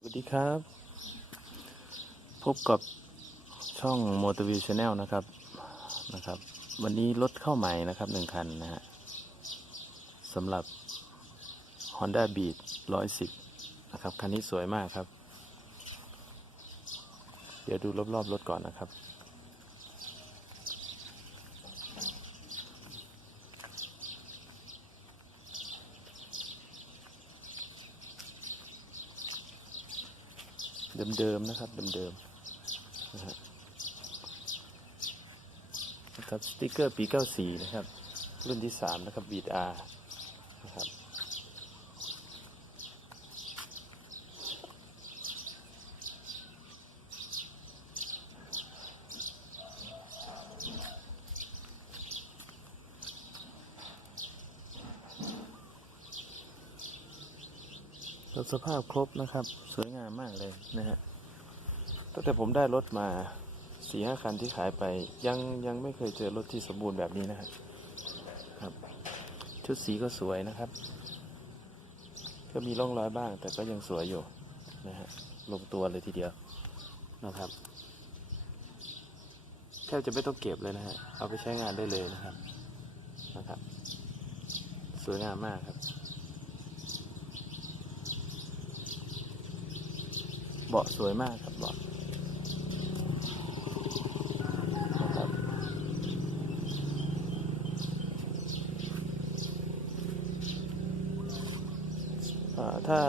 สวัสดีครับ พบกับช่อง m o t o r v i e w Channel นะครับนะครับ วันนี้รถเข้าใหม่นะครับหนึ่งคันนะฮะสำหรับ Honda Beat 110 นะครับ คันนี้สวยมากครับ เดี๋ยวดูรอบๆรถก่อนนะครับ เดิมๆนะครับเดิมๆนะฮะนะครับสติกเกอร์ปี 94 นะครับ รุ่นที่ 3 นะครับ B.R. นะครับ สภาพครบนะครับ สวยงามมากเลยนะฮะตั้งแต่ผมได้รถมาสี่ห้าคันที่ขายไป ยังยังไม่เคยเจอรถที่สมบูรณ์แบบนี้นะฮะครับ ชุดสีก็สวยนะครับ ก็มีร่องรอยบ้าง แต่ก็ยังสวยอยู่นะฮะลงตัวเลยทีเดียวนะครับแทบจะไม่ต้องเก็บเลยนะฮะ เอาไปใช้งานได้เลยนะครับ นะครับ สวยงามมากครับ เบาะสวยมากครับเบาะนะครับถ้า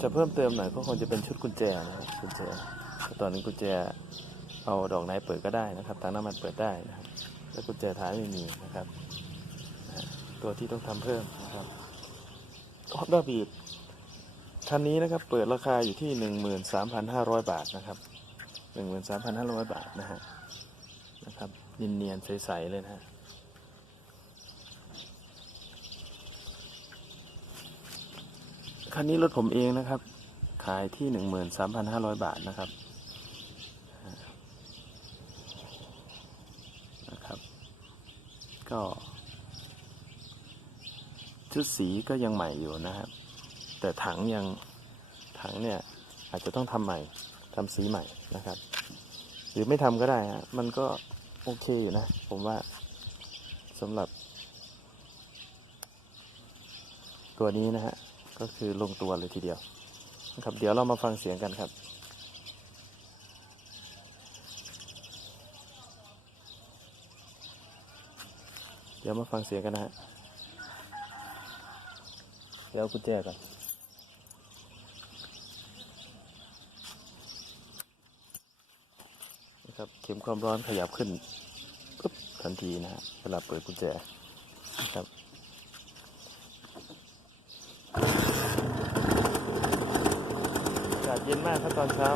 จะเพิ่มเติมหน่อยก็คงจะเป็นชุดกุญแจนะครับกุญแจตอนนี้กุญแจเอาดอกไหนเปิดก็ได้นะครับทางน้ำมันเปิดได้นะครับแล้วกุญแจท้ายไม่มีนะครับ ตัวที่ต้องทำเพิ่มนะครับ Honda Beat คันนี้นะครับเปิดราคาอยู่ที่หนึ่งหมื่นสามพันห้าร้อยบาทนะครับหนึ่งหมื่นสามพันห้าร้อยบาทนะฮะนะครับเนียนๆใสๆเลยนะฮะคันนี้รถผมเองนะครับ ขายที่หนึ่งหมื่นสามพันห้าร้อยบาทนะครับนะครับ ก็ชุดสีก็ยังใหม่อยู่นะครับ แต่ถังยังถังเนี่ยอาจจะต้องทำใหม่ทำสีใหม่นะครับ หรือไม่ทำก็ได้ฮะมันก็โอเคอยู่นะ ผมว่าสำหรับ ตัวนี้นะฮะก็คือลงตัวเลยทีเดียวครับเดี๋ยวเรามาฟังเสียงกันครับเดี๋ยวมาฟังเสียงกันนะฮะ เดี๋ยวกุญแจก่อนนะ ครับเข็มความร้อนขยับขึ้นปุ๊บทันทีนะฮะเวลาเปิดกุญแจนะครับอากาศเย็นมากครับตอนเช้า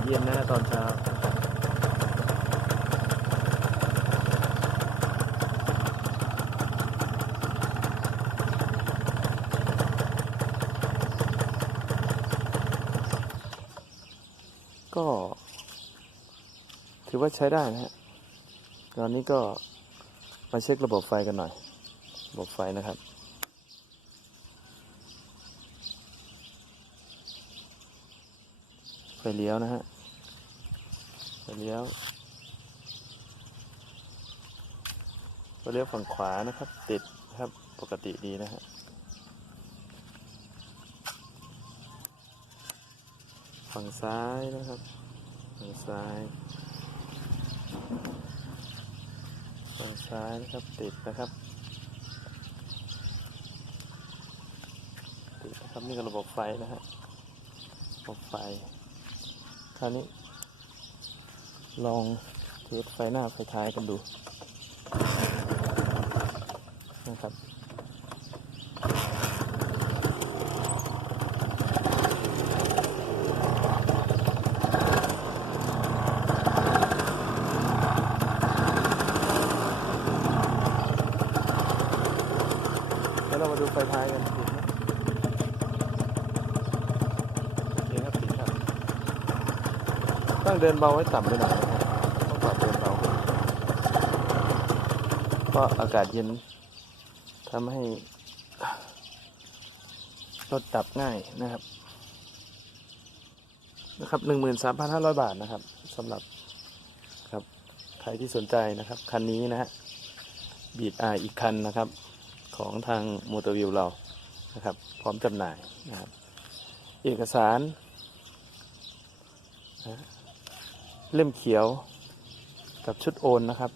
ศเย็นนะตอนเช้าก็ ถือว่าใช้ได้นะฮะ ตอนนี้ก็มาเช็คระบบไฟกันหน่อย ระบบไฟนะครับ ไฟ เลี้ยวนะฮะไฟเลี้ยวไฟเลี้ยวฝั่งขวานะครับ ติดนะครับปกติดีนะฮะฝั่งซ้ายนะครับฝั่งซ้ายฝั่งซ้ายนะครับติดนะครับติดนะครับนี่ก็ระบบไฟนะฮะระบบไฟ คราวนี้ ลองเทสไฟหน้าไฟท้ายกันดูนะครับยวเรามาดูไฟท้ายกันติดไหมโอเคครับติดครับ ต้องเดินเบาไว้ต่ำไปหน่อยต้องปรับเดินเบาเพราะอากาศเย็นทำให้รถดับง่ายนะครับ นะครับหนึ่งหมื่นสามพันห้าร้อยบาทนะครับสำหรับครับใครที่สนใจนะครับ คันนี้นะฮะบีดไออีกคันนะครับ ของทางมอเตอร์วิวเรานะครับ พร้อมจำหน่ายนะครับ เอกสารนะ เล่มเขียวกับชุดโอนนะครับ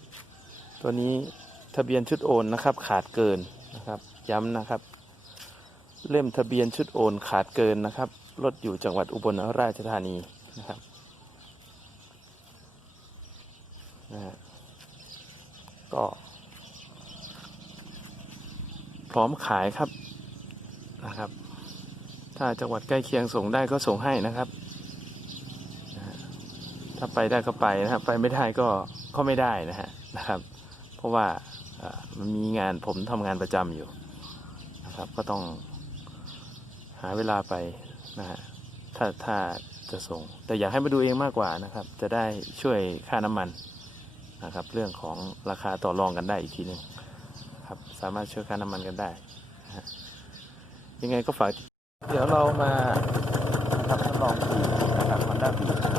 ตัวนี้ทะเบียนชุดโอนนะครับ ขาดเกินนะครับ ย้ำนะครับ เล่มทะเบียนชุดโอนขาดเกินนะครับรถอยู่จังหวัดอุบลราชธานีนะครับนะก็ พร้อมขายครับนะครับ ถ้าจังหวัดใกล้เคียงส่งได้ก็ส่งให้นะครับ ถ้าไปได้ก็ไปนะครับไปไม่ได้ก็ก็ไม่ได้นะฮะนะครับ เพราะว่ามันมีงานผมทำงานประจำอยู่นะครับ ก็ต้องหาเวลาไปนะฮะถ้าถ้าจะส่ง แต่อยากให้มาดูเองมากกว่านะครับ จะได้ช่วยค่าน้ำมันนะครับ เรื่องของราคาต่อรองกันได้อีกทีหนึงครับ สามารถช่วยค่าน้ำมันกันได้นะยังไงก็ฝากเดี๋ยวเรามานะครับทดลองขี่นะครับมันด้า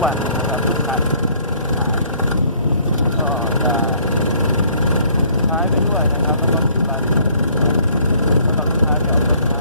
กวันนะครับทุกคันก็จะท้ายไปด้วยนะครับแล้วก็ติดบันแล้วก็ลูกค้าที่เอารถ